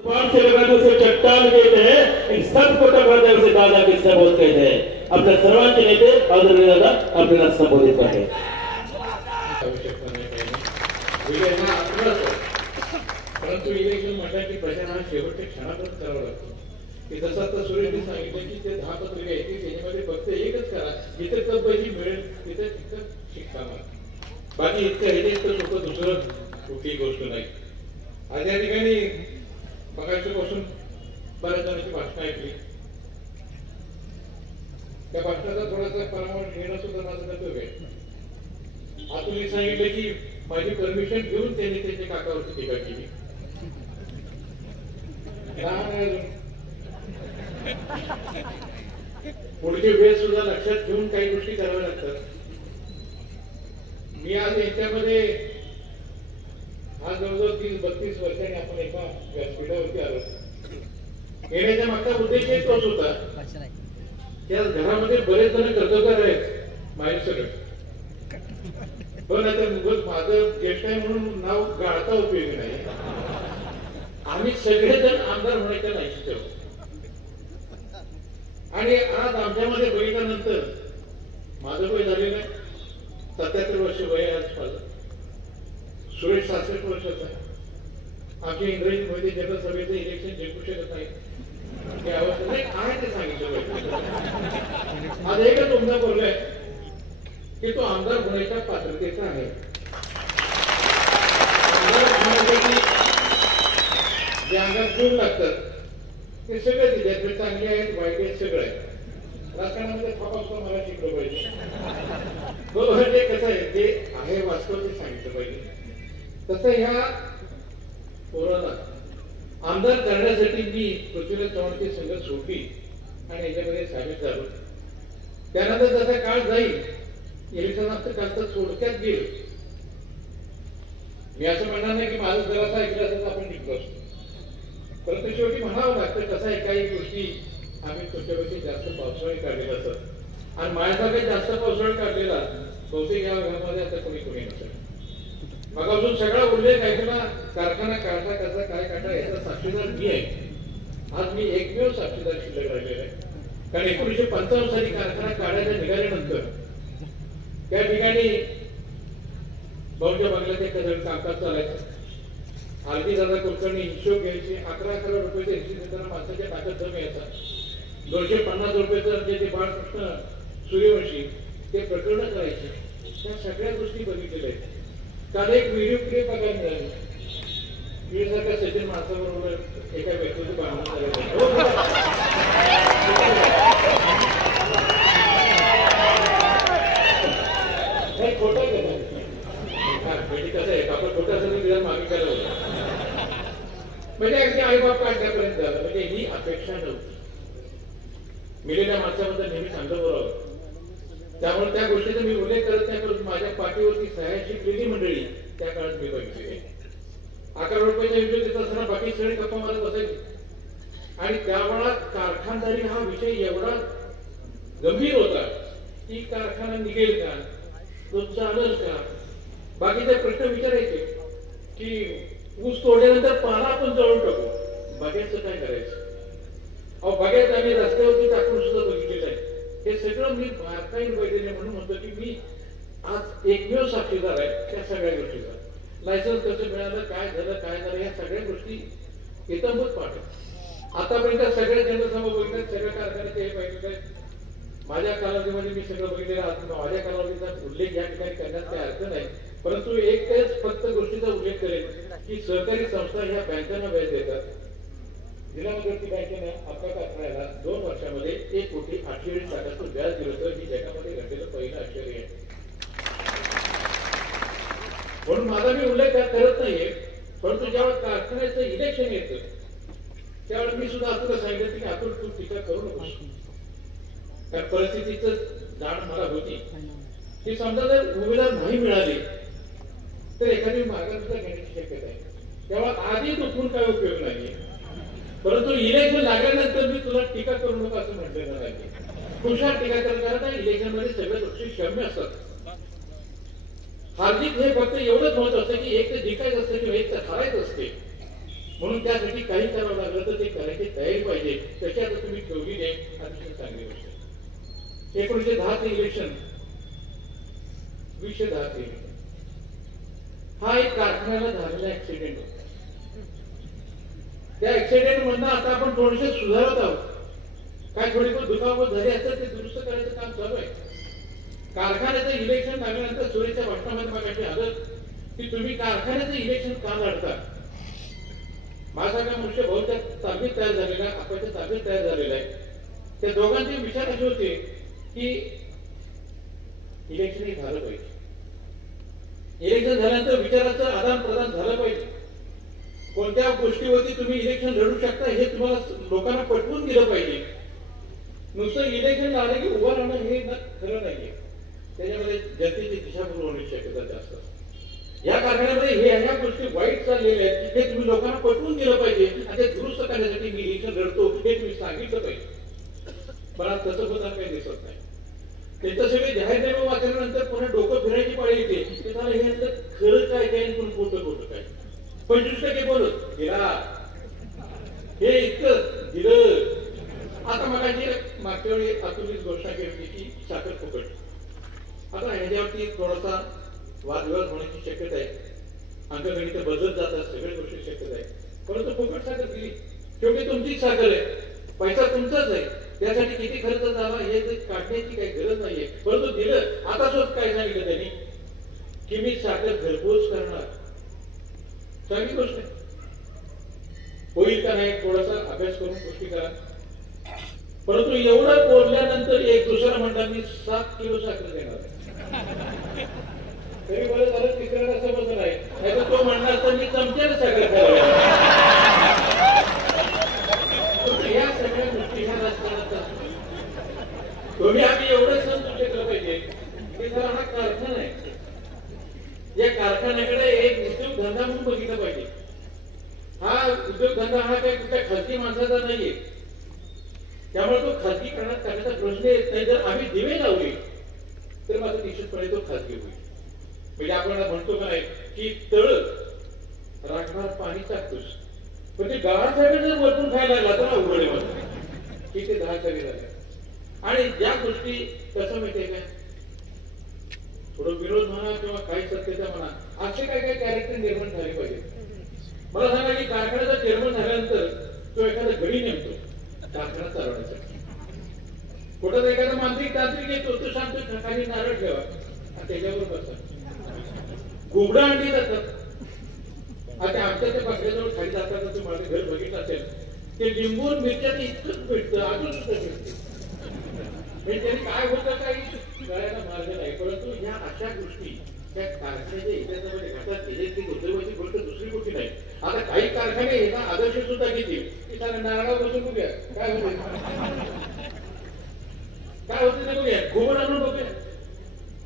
पांच से लगाने उसे चट्टान कहते हैं, इन सबको टकराते उसे दादा के सबूत कहते हैं. आपल्या सर्वांचे नेते आदरणीय दादा आपल्याला संबोधित करते. परंतु इलेक्शन म्हटलं की प्रचार हा शेवटच्या क्षणातच करावा लागतो. की जसं आता सुरेशने सांगितलं की ते 10 पत्रिका आहेत की त्याच्यामध्ये फक्त एकच करा, जिथे कब्बजी मिळेल तिथे फक्त शिक्का मारा. बाकी इतकं हे तर सोपं दुसरं कुठलीही गोष्ट नाही. आज या ठिकाणी बघायच्यापासून बऱ्याच जणांची भाषणं ऐकली. त्या भाषणाचा थोडासा परामर्श घेणं सुद्धा माझं कर्तव्य आहे. आतून सांगितलं की माझी परमिशन घेऊन त्यांनी त्यांच्या काकावरती टीका केली. पुढचे वेळ सुद्धा लक्षात घेऊन काही गोष्टी कराव्या लागतात. मी आज याच्यामध्ये आज जवळजवळ 30-32 वर्षांनी आपण एका व्यासपीठावरती आलो. येण्याच्या मागचा उद्देश तोच होता. त्या घरामध्ये बरेच जण कर्तव्यकार आहेत माझ्यासकट, पण आता मुगल माझं ज्येष्ठ आहे म्हणून नाव गाळता उपयोगी नाही. आम्ही सगळेजण आमदार होण्याच्या लायकीचे आहोत. आणि आज आमच्यामध्ये बघितल्यानंतर माझं वय झालेलं आहे 77 वर्ष वय आहे आज माझं. सुरेश 66 वर्षाचा आहे. आमच्या इंग्रजीमध्ये जनसभेचं इलेक्शन जिंकू शकत नाही ही अवस्था नाही आहे ते सांगितलं. आज एकच मुद्दा बोललाय की तो आमदार होण्याच्या पात्रतेचा आहे. जे अंगात गुण लागतात ते सगळे विद्यार्थी चांगले आहेत, वाईट आहेत, सगळं आहे. राजकारणामध्ये थापासुद्धा मला शिकलं पाहिजे. बरोबर जे कसं आहे ते आहे वास्तव ते सांगितलं पाहिजे. तसं ह्या पोराला आमदार करण्यासाठी मी पृथ्वीराज चव्हाणची संगत सोडली आणि याच्यामध्ये सामील झालो. त्यानंतर जसा काळ जाईल इलेक्शन असतं काल थोडक्यात गेलं. मी असं म्हणणार नाही की माझं जरासा ऐकलं असं आपण टिकलो असतो, परंतु शेवटी म्हणावं लागतं कसं आहे काही गोष्टी आम्ही तुमच्यापेक्षा जास्त पावसाळी काढलेला असत आणि माझ्यासारखा जास्त पावसाळी काढलेला बहुतेक या घरामध्ये आता कोणी नसेल. मगापासून सगळा उल्लेख ऐकला कारखाना काढता कसा काय काढता याचा साक्षीदार मी आहे. आज मी एकमेव साक्षीदार शिल्लक राहिलेला आहे. कारण 1955 साली कारखाना काढायला निघाल्यानंतर त्या ठिकाणी भाऊच्या बंगल्यात एक कामकाज चालायचं. आरती दादा कुलकर्णी हिशोब घ्यायचे. 11 करोड रुपयाचे हिशोब देताना माणसाच्या नाकात दम यायचा. 250 रुपयाचं जे बाळकृष्ण सूर्यवंशी ते प्रकरण करायचे. त्या सगळ्या गोष्टी बघितलेल्या आहेत. काल एक व्हिडिओ क्लिप बघायला मिळाली. वीरसारख्या सचिन माणसाबरोबर एका व्यक्तीचं भांडण झालं. खोटा केला म्हणजे कसं आहे आपण खोटा असं मागे केलं होतं म्हणजे अगदी आईबाप काढण्यापर्यंत झालं. म्हणजे ही अपेक्षा नव्हती. मिलेल्या माणसाबद्दल नेहमी चांगलं बोलावं. त्यामुळे त्या गोष्टीचा मी उल्लेख करत नाही, परंतु माझ्या पाठीवरती सह्या शिकलेली मंडळी त्या काळात मी बघितली. 11 रुपयाच्या हिशोब देत असताना बाकी सगळे गप्पा मारत बसायचे. आणि त्यावेळा कारखानदारी हा विषय एवढा गंभीर होता की कारखाना निघेल का, तो चालेल का, बाकीचे प्रश्न विचारायचे की ऊस तोडल्यानंतर पाला आपण जळून टाकू, बागेचं काय करायचं. अहो बागेत आम्ही रस्त्यावरती टाकून सुद्धा बघितलेलं आहे. हे सगळं मी बारकाईने बघितले म्हणून म्हणतो की मी आज एकमेव साक्षीदार आहे त्या सगळ्या गोष्टीचा. लायसन्स कसं मिळालं, काय झालं या सगळ्या गोष्टी इतंभूत पाठ. आतापर्यंत सगळ्या जनसभा बघितल्या, सगळ्या कारखान्याचे हे बघितलं. माझ्या कालावधीमध्ये मी सगळं बघितलेलं. माझ्या कालावधीचा उल्लेख या ठिकाणी करण्यात काही अर्थ नाही, परंतु एकच फक्त गोष्टीचा उल्लेख करेल की सहकारी संस्था ह्या बँकांना व्याज देतात. जिल्हा मध्यवर्ती बँकेने आपल्या कारखान्याला 2 वर्षामध्ये 1,48,00,000 व्याज दिलं होतं. ही जगामध्ये घडलेलं पहिलं आश्चर्य आहे. म्हणून माझा मी उल्लेख करत नाहीये, परंतु ज्यावेळेस कारखान्याचं इलेक्शन येतं त्यावेळेस मी सुद्धा अतुलला सांगितलं की अतुल तू टीका करू नकोस. कारण परिस्थितीचं जाण मला होती की समजा जर उमेदवार नाही मिळाले तर एखादी मार्ग सुद्धा घेण्याची शक्यता आहे. तेव्हा आधी दुखून काय उपयोग नाही, परंतु इलेक्शन लागल्यानंतर मी तुला टीका करू नका असं म्हटलेलं नाही. खुशाल टीका करताना इलेक्शन मध्ये सगळे पक्ष क्षम्य असतात. हार्दिक हे फक्त एवढंच महत्व असतं की एक तर जिंकायचं असतं किंवा एक तर हारायचं असते. म्हणून त्यासाठी काही करावं लागलं तर ते करायची तयारी पाहिजे. त्याची आता तुम्ही ठेवली नाही, अतिशय चांगली गोष्ट. 1910 चे इलेक्शन, 2010 चे इलेक्शन, हा एक कारखान्याला झालेला ऍक्सिडेंट होता. त्या ऍक्सिडेंट मधनं आता आपण थोडेसे सुधारत आहोत. काय थोडी बहुत दुखापत झाली असेल ते दुरुस्त करायचं काम चालू आहे. कारखान्याचं इलेक्शन लागल्यानंतर सुरेशच्या भाषणामध्ये मागाशी आलं की तुम्ही कारखान्याचं इलेक्शन का लढता. माझा मनुष्य भाऊच्या ताब्यात तयार झालेला, आपल्या ताब्यात तयार झालेला आहे. त्या दोघांचे विचार असे होते की इलेक्शन हे झालं पाहिजे. इलेक्शन झाल्यानंतर विचाराचं आदान प्रदान झालं पाहिजे. कोणत्या गोष्टीवरती तुम्ही इलेक्शन लढू शकता हे तुम्हाला लोकांना पटवून दिलं पाहिजे. नुसतं इलेक्शन झालं की उभं राहणं हे खरं नाहीये. त्याच्यामध्ये जनतेची दिशाभूल होण्याची शक्यता जास्त असते. या कारखान्यामध्ये ह्या गोष्टी वाईट चाललेल्या आहेत हे तुम्ही लोकांना पटवून दिलं पाहिजे आणि ते दुरुस्त करण्यासाठी मी इलेक्शन लढतो हे तुम्ही सांगितलं पाहिजे. पण आज तसं होताना काही दिसत नाही. त्यांचं सगळे जाहीरनामे वाचल्यानंतर पुन्हा डोकं फिरायची पाळी येते की त्याला हे खरं काय काय पण खोटं काय. 25% बोलत दिला, हे इतकं दिलं. आता मला मागच्या वेळी आतुरीच घोषणा केली की साखर फुकट. आता ह्याच्यावरती थोडासा वादविवाद होण्याची शक्यता आहे. अंकगणित बदलत जातात, सगळ्या गोष्टी शक्यता आहे. परंतु फुकट साखर दिली, शेवटी तुमचीच साखर आहे, पैसा तुमचाच आहे. त्यासाठी किती खर्च झाला हे काढण्याची काही गरज नाहीये. परंतु दिलं. आता स्वतः काय सांगितलं त्यांनी की मी साखर घरपोच करणार. चांगली गोष्ट आहे. होईल का नाही थोडासा अभ्यास करून गोष्टी करा. परंतु एवढं बोलल्यानंतर एक दुसरा म्हणता मी 7 किलो साखर देणार. तरी बरं झालं तिसऱ्याला समजलं नाही, नाहीतर तो म्हणणार तर मी चमच्याने साखर करावी. या सगळ्या गोष्टी ह्या राजकारणात तुम्ही आम्ही एवढं समजू शकलं पाहिजे की जर हा कारखाना आहे, या कारखान्याकडे एक उद्योगधंदा म्हणून बघितलं पाहिजे. हा उद्योगधंदा हा काही कुठल्या खाजगी माणसाचा नाहीये. त्यामुळे तो खाजगी करण्याचा प्रश्न येत नाही. जर आम्ही दिवे लावले तर माझं निश्चितपणे तो खाजगी होईल. म्हणजे आपण म्हणतो का नाही की तळ राखणार पाणी टाकतोस, पण ते गावासाठी जर वरतून खायला लागला तर अवघड आहे म्हणतो की ते 10 कमी झाले. आणि ज्या गोष्टी कसं माहितीये काय, थोडं विरोध म्हणा किंवा काही सत्यता म्हणा, असे काय काय कॅरेक्टर निर्माण झाले पाहिजे. मला सांगा की कारखान्याचा चेअरमन झाल्यानंतर तो एखादा गडी नेमतो कारखाना चालवण्यासाठी. कुठं एखादा मानसिक तांत्रिक येतो, तो सांगतो खाली नारळ ठेवा आणि त्याच्यावर बसा. घुबडं आणली जातात. आता आमच्या त्या पक्षाजवळ खाली जाताना तुम्ही माझं घर बघितलं असेल, ते लिंबून मिरच्याचं इतकंच भेटतं, अजून सुद्धा भेटते. म्हणजे त्यांनी काय होतं काही कळायला मार्ग नाही. परंतु ह्या अशा गोष्टी त्या कारखान्याच्या इतिहासामध्ये घडतात. इलेक्ट्रिक उद्योगाची गोष्ट दुसरी गोष्टी नाही. आता काही कारखाने ह्याचा आदर्श सुद्धा घेतील की त्याला नारळावर बसून बघूया काय होते, काय होते ते बघूया, घुमड आणून बघूया.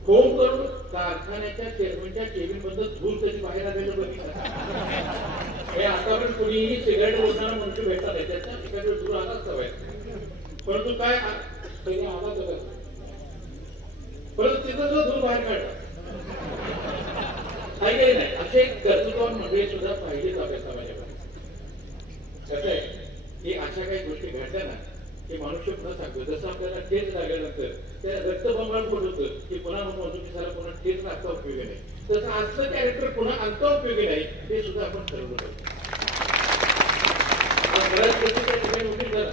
फोन करून कारखान्याच्या चेअरमनच्या केबिन मधून धूर कधी बाहेर आलेलं बघितलं. हे आतापर्यंत कोणीही सिगारेट ओढणारा मनुष्य भेटला नाही. त्याच्या एखाद्या धूर आलाच हवाय. परंतु काय त्याने आवाज होता, परंतु तिथं जो धूर बाहेर काढला काही नाही. असे कर्तृत्ववान मंडळी सुद्धा पाहिजेच आपल्या समाजामध्ये. कसं आहे की अशा काही गोष्टी घडल्या ना की मनुष्य पुन्हा सांगतो. जसं आपल्याला ठेच लागल्यानंतर त्या रक्तबंबाळ होत होतं की पुन्हा म्हणतो की सारा पुन्हा ठेच लागता उपयोगी नाही, तसं आजचं कॅरेक्टर पुन्हा आणता उपयोगी नाही ते सुद्धा आपण ठरवलं पाहिजे. बऱ्याच गोष्टी झाला.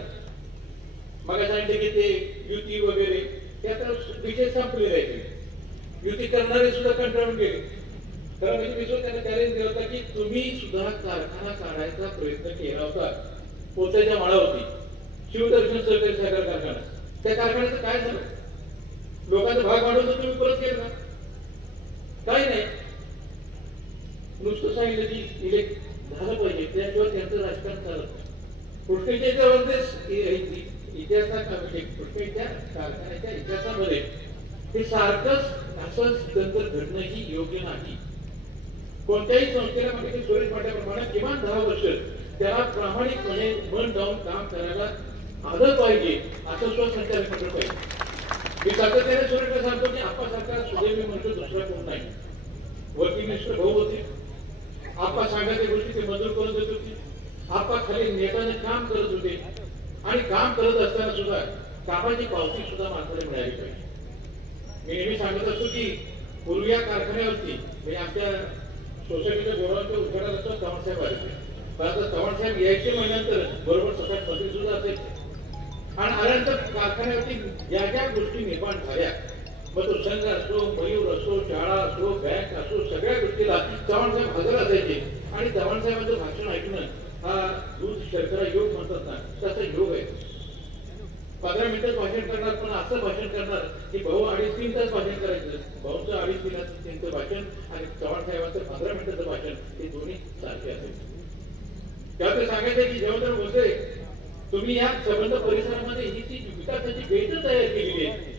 मग सांगितलं की ते युती वगैरे ते आता विषय संपले जायचे. युती करणारे सुद्धा कंटाळून गेले. तर म्हणजे मी सुद्धा त्यांना चॅलेंज दिला होता की तुम्ही सुद्धा कारखाना काढायचा प्रयत्न केला होता. पोचायच्या माळावरती शिवदर्शन सहकारी साखर कारखाना, त्या कारखान्याचं काय झालं? लोकांचा भाग वाढवून तुम्ही परत केलं का? काही नाही. नुसतं सांगितलं की इलेक्ट झालं पाहिजे, त्याशिवाय त्यांचं राजकारण चालत नाही. पुष्कळच्या इतिहासात म्हणजे पुष्कळच्या कारखान्याच्या इतिहासामध्ये हे सारखंच असं तंत्र घडणंही योग्य नाही. कोणत्याही संस्थेला म्हणजे सुरेश म्हटल्याप्रमाणे किमान 10 वर्ष त्याला प्रामाणिकपणे मन लावून काम करायला आलं पाहिजे, असं स्वसंचालित मंडळ पाहिजे. मी सातत्याने सुरेशला सांगतो की आप्पासारखा सुदैवी मंडळ दुसरा कोण नाही. वरती मिनिस्टर भाऊ होते, आप्पा सांगायच्या गोष्टी ते मंजूर करून देत होती. आपा खाली नेटाने काम करत होते आणि काम करत असताना सुद्धा कामाची पावती सुद्धा माणसाला मिळाली पाहिजे. मी नेहमी सांगत असतो की पूर्वी या कारखान्यावरती म्हणजे आमच्या सोसायटीच्या गोडाऊनच्या उद्घाटनाचा चव्हाणसाहेब आले. पण आता चव्हाणसाहेब यायचे महिन्यानंतर बरोबर सगळ्यात मंत्री सुद्धा असायचे आणि आल्यानंतर कारखान्यावरती ज्या ज्या गोष्टी निर्माण झाल्या, मग तो संघ असो, मयूर असो, शाळा असो, बँक असो, सगळ्या गोष्टीला चव्हाणसाहेब हजर असायचे आणि चव्हाणसाहेबांचं भाषण ऐकणं हा दूध शर्करा योग म्हणतात ना, तसा योग आहे. 15 मिनिटं भाषण करणार, पण असं भाषण करणार की भाऊ 2.5-3 तास भाषण करायचं. भाऊचं 2.5-3 भाषण आणि चव्हाणसाहेबांचं 15 मिनिटाचं भाषण हे दोन्ही सारखे असेल. त्यात सांगायचं की जेव्हा तर बोलतोय तुम्ही या संबंध परिसरामध्ये ही जी विकासाची बेट तयार केलेली आहे,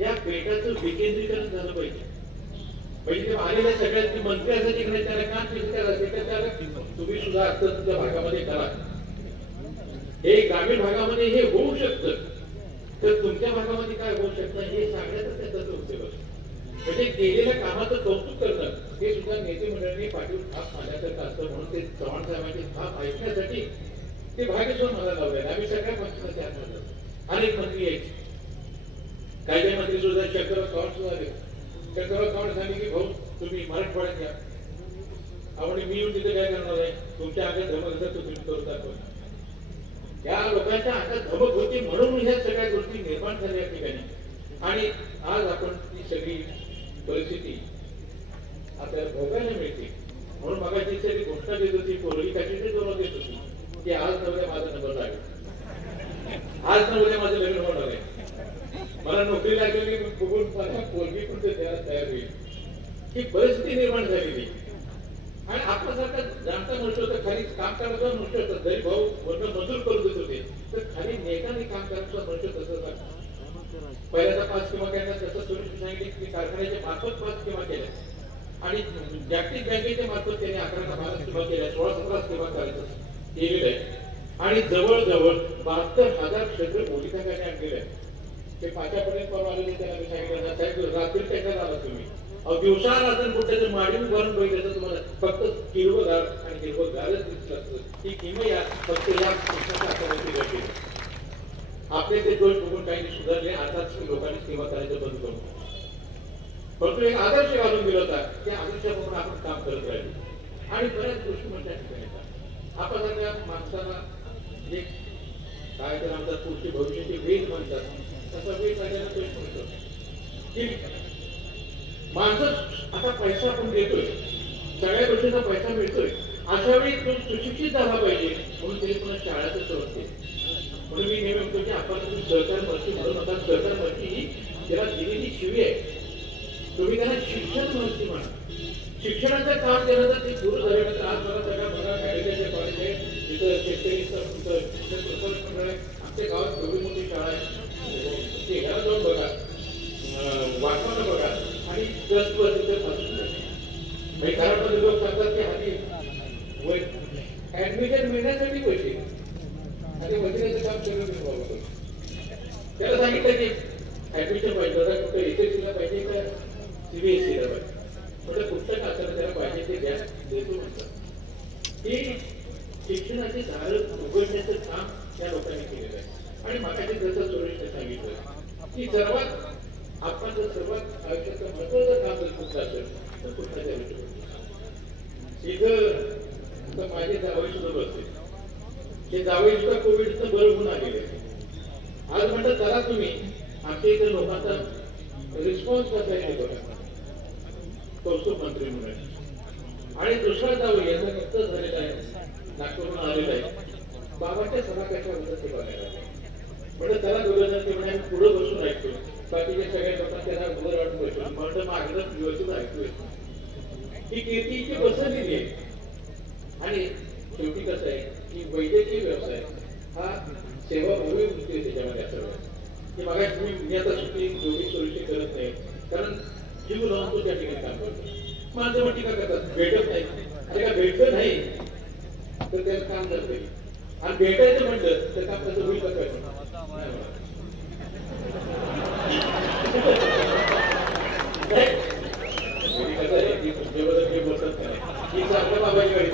या बेटाचं विकेंद्रीकरण झालं पाहिजे. म्हणजे ते आलेल्या सगळ्यात मंत्री असायचे की त्याला काम तुम्ही सुद्धा आता तुमच्या भागामध्ये करा. हे ग्रामीण भागामध्ये हे होऊ शकतं, तर तुमच्या भागामध्ये काय होऊ शकतं हे सांगण्याचा त्याचा उद्योग असतो. म्हणजे केलेल्या कामाचं कौतुक करणं हे सुद्धा नेते मंडळींनी पाठवून थाप मारण्यासारखं असतं. म्हणून ते चव्हाण साहेबांची थाप ऐकण्यासाठी ते भाग्यस्वान मला लावले. आम्ही सगळ्या पक्षाला त्या म्हणतो. अनेक मंत्री यायचे, काही काही मंत्री सुद्धा शंकरराव चव्हाण सुद्धा आले. शंकरराव चव्हाण सांगितले की भाऊ तुम्ही मराठवाड्यात घ्या. आपण मी येऊन तिथे काय करणार आहे, तुमच्या अंगात धमक असेल तर तुम्ही करू दाखवा. या लोकांच्या अंगात धमक होती म्हणून ह्या सगळ्या गोष्टी निर्माण झाल्या या ठिकाणी. आणि आज आपण ती सगळी परिस्थिती आपल्याला भोगायला मिळते. म्हणून मगाची सगळी घोषणा देत होती, पोरगी कशाची जोरात देत होती की आज न उद्या माझा नंबर लागेल, आज न उद्या माझं लग्न होणार आहे, मला नोकरी लागलेली बघून मला पोरगी पण ते द्यायला तयार होईल. ही परिस्थिती निर्माण झालेली. आणि आपल्यासारखा जाणता मनुष्य होतं, खाली काम करायचा मनुष्य होतं. जरी भाऊ वर्ण मजूर करून देत होते तर खाली नेटाने काम करायचा मनुष्य तसं पहिल्यांदा 5 स्कीमा केल्या. तसं सुरेश सांगितले की कारखान्याच्या मार्फत 5 स्कीमा केल्या आणि जागतिक बँकेच्या मार्फत त्यांनी 11 का 12 स्कीमा केल्या, 16-17 स्कीमा करायचं केलेलं आहे. आणि जवळजवळ 72,000 क्षेत्र पोलिसांकडे आणलेलं आहे. ते पाच्यापर्यंत परवा आलेले त्यांना मी सांगितलं साहेब रात्री टेकर आला तुम्ही, दिवसा रात्र कुठे माडी उभारून बघितलं तुम्हाला फक्त हिरवगार आणि हिरवगारच दिसलं असतं. ही किमया फक्त या घडली. आपले ते दोष बघून काही सुधारले. आताच लोकांनी सेवा करायचं बंद करून परंतु एक आदर्श घालून दिला होता. त्या आदर्शाप्रमाणे आपण काम करत राहिलो आणि बऱ्याच गोष्टी म्हणतात ठिकाणी आपण सगळ्या माणसाला एक काय तर आमचा पुढची भविष्याची वेग म्हणतात, तसा वेग काढायला प्रयत्न म्हणतो की माणसं आता पैसा आपण देतोय, सगळ्या गोष्टींचा पैसा मिळतोय, अशा वेळी तो सुशिक्षित झाला पाहिजे. म्हणून तरी पुन्हा शाळाचं सुरक्षित. म्हणून मी नेहमी म्हणतो की आपण तुम्ही सहकार महर्षी म्हणून आता सहकार महर्षी ही त्याला दिलेली शिवी आहे. तुम्ही त्यांना शिक्षण महर्षी म्हणा. शिक्षणाचं काम केलं तर ते सुरू झाल्यानंतर आज मला सगळ्या बघा कॉलेज आहे, तिथं शेतकरी शिक्षण मंडळ आहे, आमच्या गावात एवढी मोठी शाळा आहे, ते घरात जाऊन बघा, वाटपानं बघा आणि ट्रस्टवर तिथे म्हणजे घरामध्ये लोक सांगतात की हाती ऍडमिशन मिळण्यासाठी पैसे आणि वजिराचं काम सगळं त्याला सांगितलं की ऍडमिशन पाहिजे कुठं एसएससीला पाहिजे का सीबीएसईला पाहिजे, म्हणजे कुठलं टाकायला त्याला पाहिजे ते द्या देतो म्हणतात. ही शिक्षणाची दारं उघडण्याचं काम त्या लोकांनी केलेलं आहे. आणि मागाशी जसं सुरेशने सांगितलं की सर्वात आपण जर सर्वात आयुष्याचं महत्वाचं काम जर कुठलं असेल तर कुठल्या इथं माझे जावई सुद्धा बसते. हे जावई सुद्धा कोविडचं बरं होऊन आलेले. आज म्हणतात चला तुम्ही आमच्या इथे लोकांचा रिस्पॉन्स कसा आहे बघा, कौतुक मंत्री म्हणून. आणि दुसरा जावई यांचा नुकतंच झालेला आहे, नागपूरहून आलेला आहे, बाबाच्या सभा कशा होतात ते बघायला. म्हणजे त्याला दोघं ते म्हणे आम्ही पुढं बसून ऐकतो, बाकीच्या सगळ्या लोकांना त्याला उभं राहून बसतो. म्हणतं मागणं व्यवस्थित ऐकतोय. ही कीर्ती इतकी बसवलेली आहे. आणि शेवटी कसं आहे की वैद्यकीय व्यवसाय हा सेवाभावी वृत्ती आहे त्याच्यामध्ये. असं की बघा तुम्ही आता सुट्टी दोघी सुरक्षित करत नाही, कारण जीव लावून तो त्या ठिकाणी काम करतो. माणसं मग टीका करतात भेटत नाही, अरे का भेटत नाही तर त्याला काम करते. आणि भेटायचं म्हटलं तर काम कसं होईल का कसं आहे की तुमच्याबद्दल बोलतात नाही की आपल्या बाबाची गाडी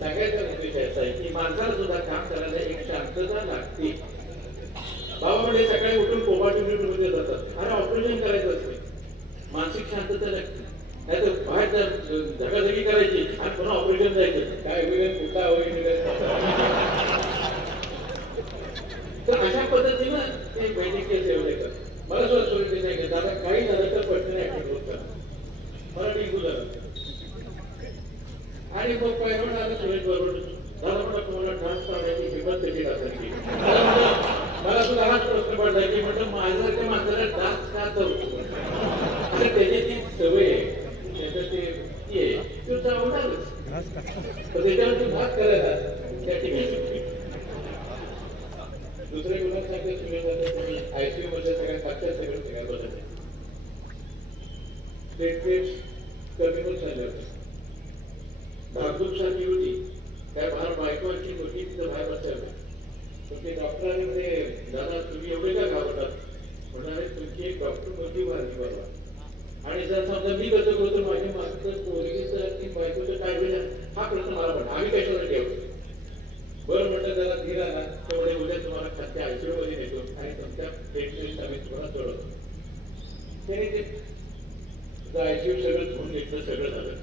सांगायचा उद्देश असा आहे की माणसाला सुद्धा काम करायला एक शांतता लागते. बाबा म्हणजे सकाळी उठून कोमाटून मध्ये जातात आणि ऑपरेशन करायचं असते, मानसिक शांतता लागते. नाही तर बाहेर धकाधकी करायची आणि पुन्हा ऑपरेशन जायचं, काय होईल कुठला होईल. तर अशा पद्धतीनं ते वैद्यकीय सेवा देतात. मला सुद्धा सुरेश सांगितलं दादा काही झालं तर पटकन ऍक्टिव्ह होत करा, मला डेंगू झाला. आणि मग पहिल्यांदा आलं सुरेश बरोबर दादा म्हणा तुम्हाला त्रास करण्याची हिंमत कशी असायची. मला सुद्धा हाच प्रश्न पडला की म्हटलं माझ्यासारख्या माणसाला त्रास का करतो आणि त्याची ती सवय आहे, त्याचं ते ती आहे तो चावणारच, तर त्याच्यावर तू भाग करायला त्या ठिकाणी. दुसरे गुन्हा सांगते सुरेश तुम्ही आयसीयू मध्ये सगळ्या साक्षात सगळ्या बदल प्लेटलेट्स कमी होत चालले होते. धाकधूक सारखी होती, काय बाहेर बायकोची होती तिथं बाहेर बसायला. पण ते डॉक्टरांनी म्हणजे दादा तुम्ही एवढे का घाबरतात म्हणाले तुमची एक डॉक्टर मोठी भारती बाबा. आणि जर समजा मी कसं करतो माझी मागचं पोरगीचं ती बायकोचं काय होईल हा प्रश्न मला म्हणा आम्ही कशाला ठेवतो. बरं म्हटलं त्याला धीर आला तेवढे उद्या तुम्हाला खात्या आयसीयू मध्ये नेतो आणि तुमच्या ट्रीटमेंट आम्ही तुम्हाला सोडवतो. त्याने ते आयसीयू सगळं धुवून घेतलं, सगळं झालं.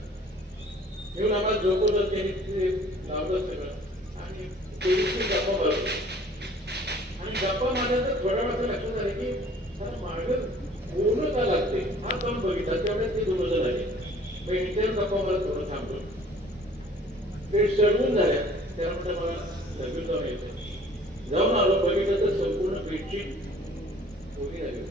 येऊन आम्हाला झोपवलं, त्यांनी ते लावलं सगळं आणि तेवीसची गप्पा मारतो. आणि गप्पा मारल्यानंतर थोड्या वेळाचं लक्षात आलं की मला मागं पूर्ण का लागते हा जाऊन बघितला, तेवढ्यात ते दोन झाले. मग इंटर गप्पा मारत थोडं थांबलो, ते चढवून झाल्या. त्याला म्हटलं मला लगेच जाऊन यायचं. जाऊन आलो, बघितलं तर संपूर्ण बेडशीट उभी झाली.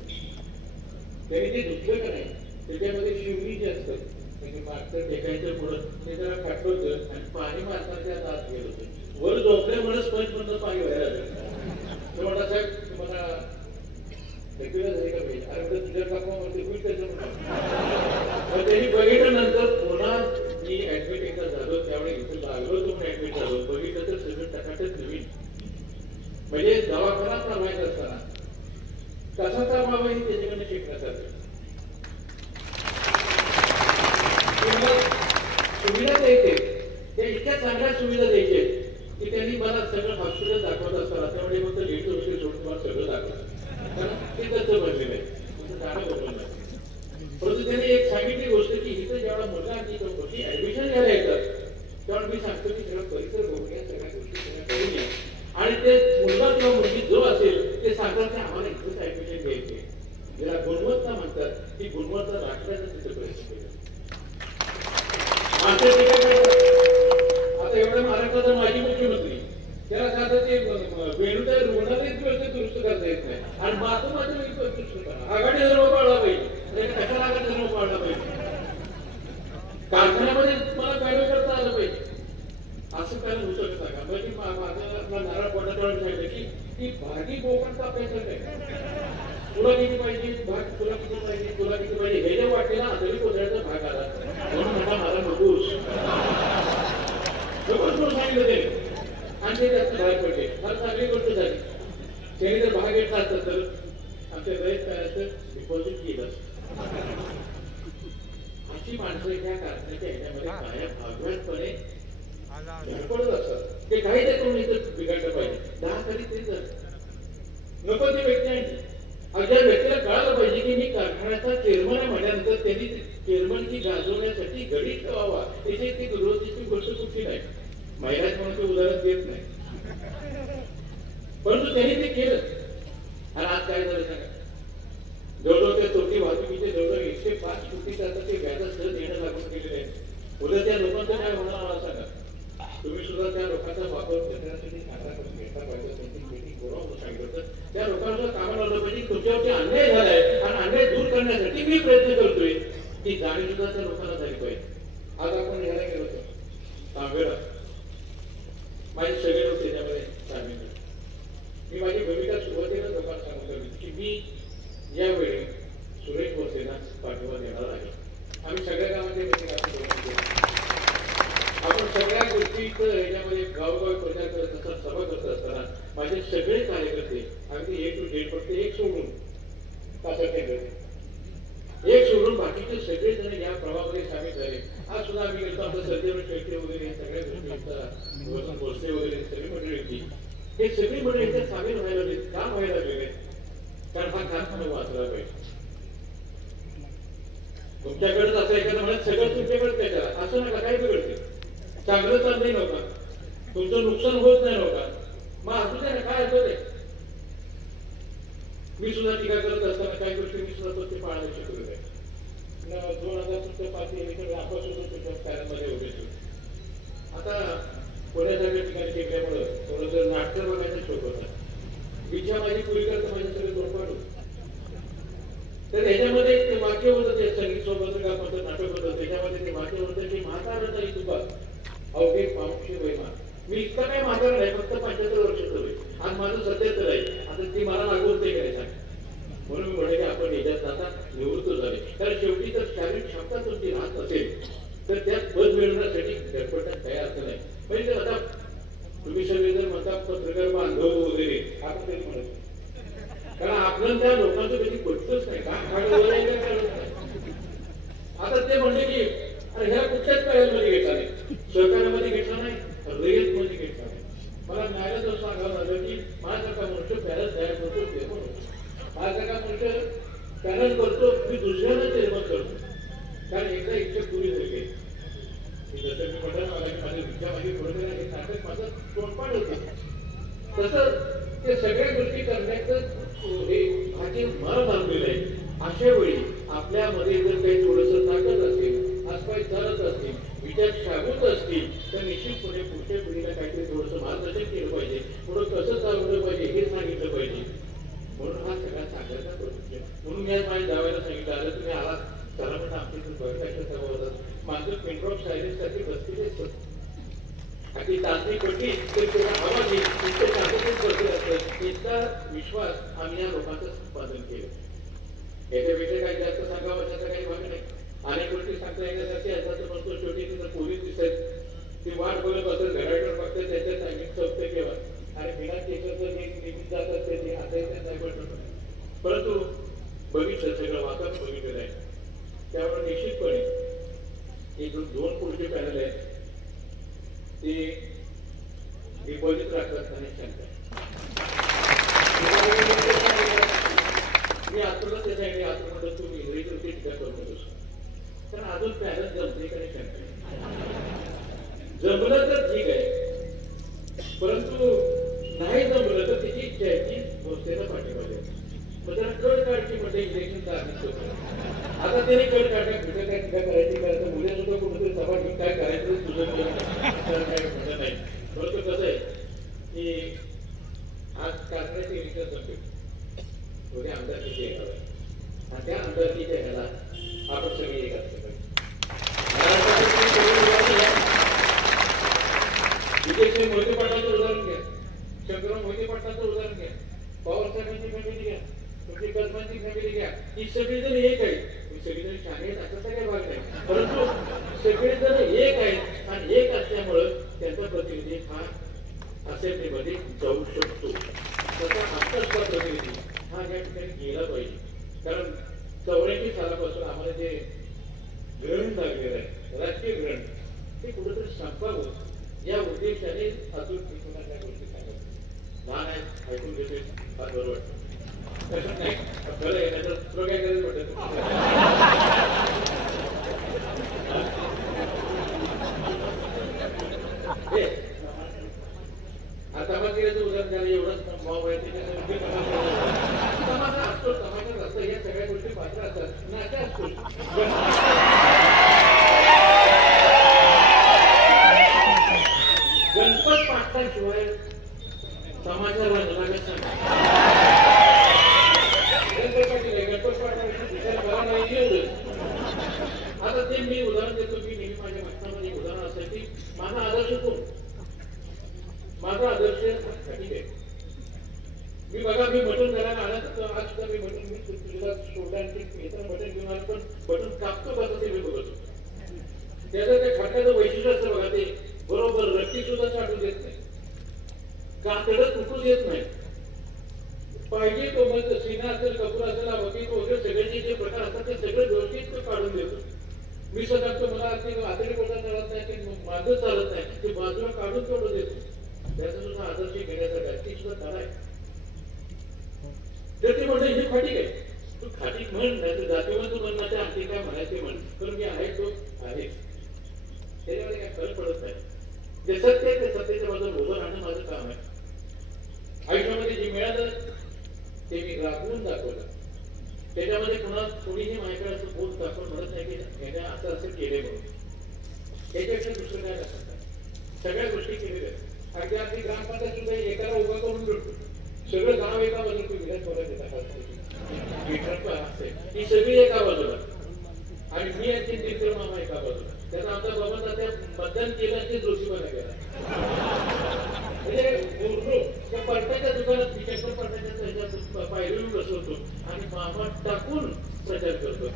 त्यांनी ते धुतलं का नाही त्याच्यामध्ये शिवणी जे असतं म्हणजे मागचं टेकायचं पुढं ते जरा खाटवतं आणि पाणी मारताना त्यात आत गेलं होतं. वर झोपल्यामुळे स्पंजमधलं पाणी व्हायला लागलं. तो म्हणला साहेब तुम्हाला रेग्युलर झाली का पाहिजे. अरे तर तुझ्या कामावरती होईल त्याचं म्हणा. त्यांनी बघितल्यानंतर पुन्हा मी ऍडमिट एकदा झालो, त्यावेळी इथे लागलो तो पण ऍडमिट झालो. बघितलं तर सगळं टकाटक नवीन, म्हणजे दवाखाना माहीत असताना कसा कामावा हे त्याच्याकडे शिकण्यासारखं. सुविधा द्यायचे ते इतक्या चांगल्या सुविधा द्यायचे की त्यांनी मला सगळं हॉस्पिटल दाखवत असताना त्यामुळे फक्त लीड औषध सोडून तुम्हाला सगळं दाखवलं, कारण ते तसं बनलेलं आहे, तुमचं जाणं बरोबर नाही. परंतु त्यांनी एक सांगितली गोष्ट की इथं जेवढा मुलगा आणि मोठी ऍडमिशन घ्यायला येतात तेव्हा मी सांगतो की सगळं परिसर बघून या, सगळ्या गोष्टी सगळ्या करून या. आणि ते मुलगा किंवा मुलगी जो असेल ते सांगतात की आम्हाला इथंच ऍडमिशन घ्यायचे, ज्याला गुणवत्ता म्हणतात ती गुणवत्ता राखण्याचा तिथे प्रयत्न केला. आता एवढ्या महाराष्ट्राचा माजी मुख्यमंत्री त्याला साधं ते वेणूच्या रुग्णालयाची व्यवस्था दुरुस्त करता येत नाही आणि माझं आघाडी धर्म पाळला पाहिजे, कशाला आघाडी धर्म पाळला पाहिजे, कारखान्यामध्ये मला गाडी करता आलं पाहिजे, असं काय होऊ शकत का. म्हणजे माझं नारळ पडल्यावर सांगितलं की भागी बोकड कापायचं नाही, तुला किती पाहिजे भाग, तुला किती पाहिजे, तुला किती पाहिजे हे जे वाटते ना तरी कोसळ्याचा भाग आला म्हणून म्हणता मला नकोस सांगितलं ते आणि ते जास्त बाहेर पडले. मला चांगली गोष्ट झाली. त्याने जर भाग घेतला असतं तर आमच्या रयत काय असतं डिपॉझिट केलं. अशी माणसं त्या कारखान्याच्या ह्याच्यामध्ये कायम अव्याजपणे धडपडत असतात. ते काही ते करून इथं बिघडलं पाहिजे, 10 तरी ते नको ते व्यक्ती आहे. अशा व्यक्तीला कळायला पाहिजे की मी कारखान्याचा चेअरमन आहे म्हटल्यानंतर त्यांनी चेअरमनची गाजवण्यासाठी गडी ठेवावा, त्याची ती दुर्वस्थेची गोष्ट कुठली नाही. महिलाच म्हणून ते उदाहरण देत नाही, परंतु त्यांनी ते केलं. आणि आज काय झालं सांगा, जवळजवळ त्या चौकी वाहतुकीचे जवळजवळ 105 कोटी ते व्याजासह देणं लागून केलेले आहे. उद्या त्या लोकांचं काय होणार मला सांगा. तुम्ही सुद्धा त्या लोकांचा वापर करण्यासाठी करून घेतला पाहिजे. त्यांची मीटिंग बोलावून सांगितलं होतं त्या लोकांना कामाला लावलं पाहिजे. तुमच्यावरती अन्याय झालाय आणि अन्याय दूर करण्यासाठी मी प्रयत्न करतोय ती जाणीव सुद्धा त्या लोकांना झाली पाहिजे. आज आपण ह्याला गेलो होतो तांबेडा, माझे सगळे लोक त्याच्यामध्ये सामील झाले. मी माझी भूमिका सुरुवातीला लोकांना सांगितलं की मी यावेळी सुरेश भोसलेंना पाठिंबा देणार आहे. आम्ही सगळ्या गावामध्ये आपण सगळ्या गोष्टीचं ह्याच्यामध्ये गावोगावी प्रचार करत असताना, सभा करत असताना माझे सगळे कार्यकर्ते अगदी A to Z फक्त एक सोडून एक सोडून बाकीचे सगळेजण या प्रवाहामध्ये सामील झाले आज सुद्धा आम्ही गेलो आमचा सर्जेवर शेट्टी वगैरे या सगळ्या गोष्टी भोसले वगैरे सगळी मंडळी होती. हे सगळी मंडळी याच्यात सामील व्हायला लागली. का व्हायला लागले? कारण हा कारखाना वाचला पाहिजे. तुमच्याकडेच असं एखादं म्हणत सगळं तुमच्याकडे काय करा असं नका, काय बिघडते? चांगलं चाललंय नव्हता, तुमचं नुकसान होत नाही नव्हता, मग असू दे ना, काय असं ते. मी सुद्धा टीका करत असताना काही गोष्टी मी सुद्धा तो ते पाळणं शिकवत आहे. 2005 आपण सुद्धा पॅनलमध्ये उभे होतो. आता पुण्यासारख्या ठिकाणी टेकल्यामुळं थोडंसं नाटक बघायचा शोक होता. इच्छा माझी पुरी करता माझे सगळे तोडपाड होते. तर ह्याच्यामध्ये ते वाक्य होतं, ते संगीत सोबत का कोणतं नाटक होतं, त्याच्यामध्ये ते वाक्य होतं की म्हातारा नाही तुका अवघे पाऊशी वैमा. मी इतका काय म्हातारा नाही, फक्त 75 वर्षाचं होईल. आज माझं 77 आहे. आता ती मला लागून ते करायचं. म्हणून मी म्हणे की आपण याच्यात आता निवृत्त झाले. कारण शेवटी जर शारीरिक क्षमता तुमची राहत असेल तर त्यात पद मिळवण्यासाठी धडपडण्यात काही अर्थ नाही. म्हणजे आता तुम्ही सगळे जर म्हणता पत्रकार बांधव वगैरे आपण तरी म्हणत, कारण आपलं त्या लोकांचं कधी पटतच नाही. आता ते म्हणले की अरे ह्या कुठल्याच पॅनलमध्ये घेतला नाही, सहकार्यामध्ये घेतला नाही, रेल्वेमध्ये घेतला नाही. मला न्यायालयात असं सांगावं लागलं की माझ्यासारखा मनुष्य पॅनल तयार करतो ते पण माझ्यासारखा मनुष्य पॅनल करतो, मी दुसऱ्याला निर्माण करतो. कारण एकदा इच्छा पुरी झाली. जसं मी म्हटलं मला की माझी इच्छा माझी पुढे हे नाटक माझं तोंडपाठ होतं, तसं ते सगळ्या गोष्टी करण्याचं हे माझे मन बांधलेलं आहे. अशा वेळी आपल्यामध्ये जर काही थोडंसं ताकद असेल, आसपास चालत असतील, विचार शाबूत असतील, तर निश्चितपणे पुढच्या पिढीला काहीतरी थोडंसं मार्गदर्शन केलं पाहिजे, पुढं कसं चालवलं पाहिजे हे सांगितलं पाहिजे. म्हणून हा सगळा सांगायचा प्रश्न. म्हणून मी आज माझ्या जावयाला सांगितलं, आलं तुम्ही आला चला म्हणून आमची सभा होतात माझं पेंड्रॉप सायलेन्स साठी बसलेले अगदी चाचणी पडली तरी तेव्हा आवाज येईल, तुमच्या चाचणीच बसले असतं. इतका विश्वास आम्ही या लोकांचं संपादन केलं. याच्यापेक्षा काही जास्त सांगावं त्याचा काही भाग नाही. अनेक गोष्टी सांगता येण्यासाठी असं म्हणतो शेवटी तिथं पोलीस दिसत ती वाट बघत असत, घराकडे बघते त्याच्यात सांगितलं चौकते केव्हा आणि बिना केसाचं जे निमित्त जात असते ते आता नाही पडलं. परंतु बघितलं सगळं वातावरण बघितलेलं आहे. त्यामुळे निश्चितपणे हे जो 2 पुढचे पॅनल आहेत ते डिपॉझिट राखतात आणि शंका. मी आतूनच ते सांगितले, आतून म्हणतो तुम्ही इंग्रजीवरती टीका करू नकोस, कारण अजून पॅनल जमते का नाही शंका. जमलं तर ठीक आहे, परंतु नाही जमलं तर त्याची इच्छा आहे की संस्थेला पाठिंबा द्यायचा. मग त्याला कड काढची म्हणजे इलेक्शनचा आधीच होतं. आता त्याने कड काढल्या कुठे काय टीका करायची करायचं मुले सुद्धा कुठेतरी सभा घेऊन काय करायचं तुझं काय म्हणत नाही. परंतु कसं आहे की आज कारखान्याचे इलेक्शन संपेल, उद्या आमदारकीचे येणार आणि त्या आमदारकीच्या ह्याला आपण सगळे एक असतो. विजयसिंह मोहिते पाटलाचं उदाहरण घ्या, शंकरराव मोहिते पाटलाचं उदाहरण घ्या, पवार साहेबांची फॅमिली घ्या, तुमची कदमांची फॅमिली घ्या. ही सगळीजण एक आहेत. सगळीजण शाणे आहेत असा काही भाग नाही, परंतु सगळेजण एक आहेत आणि एक असल्यामुळं त्यांचा प्रतिनिधी हा असेंब्लीमध्ये जाऊ शकतो. तसा आत्ताचा प्रतिनिधी हा या ठिकाणी गेला पाहिजे. कारण 84 सालापासून आम्हाला जे ग्रहण लागलेलं आहे, राजकीय ग्रहण, ते कुठेतरी संपावं या उद्देशाने अजून मी त्या गोष्टी सांगत. लहान आहेत ऐकून घेते फार बरं वाटतं. तसं नाही खरं आहे, नाही तर तुला काय करायचं वाटत. आता मग उदाहरण झालं एवढंच भाव आहे समाज असतो, समाजात असतं, या सगळ्या गोष्टी पात्र असतात ना अशा असतो. गणपत पाठल्याशिवाय समाजाला गणपत पाठला नाही एवढं. आता ते मी उदाहरण देतो की नेहमी माझ्या भाषणामध्ये उदाहरण असतं की माझा आदर्श कोण, माझा आदर्श ठीक आहे. मी बघा मी बटन करायला आला तर आज सुद्धा मी बटन मी तुला सोडला येताना बटन घेऊन आलो, पण बटन कापतो कसं ते मी बघतो. त्याचं त्या खात्याचं वैशिष्ट्य असतं बघा, ते बरोबर रक्ती सुद्धा साठून देत नाही, कातडं तुटू देत नाही. पाहिजे तो मग सीना असेल, कपूर असेल, वकील वगैरे सगळ्याचे जे प्रकार असतात ते सगळे व्यवस्थित काढून देतो. मी स्वतः मला आदरी कोणता चालत नाही ते माझं चालत नाही ते बाजूला काढून तेवढं देतो त्याचा सुद्धा आदर्श घेण्याचा ती सुद्धा कला आहे. तर ते म्हणतं हे खाटी काय तू खाटी म्हण नाही तर जातीवर तू म्हण ना आणखी काय म्हणायचे म्हण तर मी आहे तो आहे त्याच्यामध्ये काय फरक पडत नाही. जे सत्य आहे ते सत्याच्या बाजूला उभं राहणं माझं काम आहे. आयुष्यामध्ये जे मिळालं ते मी राबवून दाखवलं. त्याच्यामध्ये पुन्हा कोणीही माझ्याकडे असं बोल दाखवून म्हणत नाही की याने असं असं केले म्हणून त्याच्यापेक्षा दुसरं काय दाखवत नाही. सगळ्या गोष्टी केलेल्या आहेत. अगदी अगदी ग्रामपंचायत सुद्धा एकाला उभा करून भेटतो सगळं गाव एका बाजूला तू विधान बोलत असते ही सगळी एका बाजूला आणि मी आणखी दिनकर मामा एका बाजूला त्याचा आमचा बाबा त्या मतदान केलं ते जोशीबाला गेला म्हणजे त्या पर्ट्याच्या दुकानात विचार पर्ट्याच्या पायरून बसवतो आणि मामा टाकून प्रचार करतो.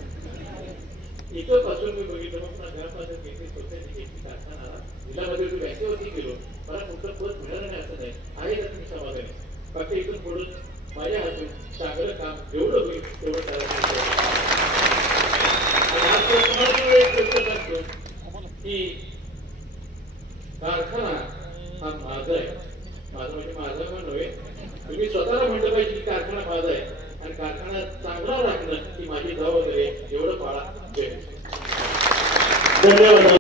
इथं पासून मी बघितलं मग पुन्हा घरापासून घेतली सोसायटी कारखाना जिल्ह्यामध्ये तू बँकेवरती गेलो मला कुठलं पद मिळालं नाही असं नाही आहे तर तुम्ही समाधानी फक्त इथून पुढून माझ्या हातून चांगलं काम जेवढं होईल तेवढं करायचं. की कारखाना हा माझा आहे माझं म्हणजे माझा पण नव्हे तुम्ही स्वतःला म्हटलं पाहिजे की कारखाना माझा आहे आणि कारखाना चांगला राखणं ही माझी जबाबदारी आहे एवढं पाळा. धन्यवाद.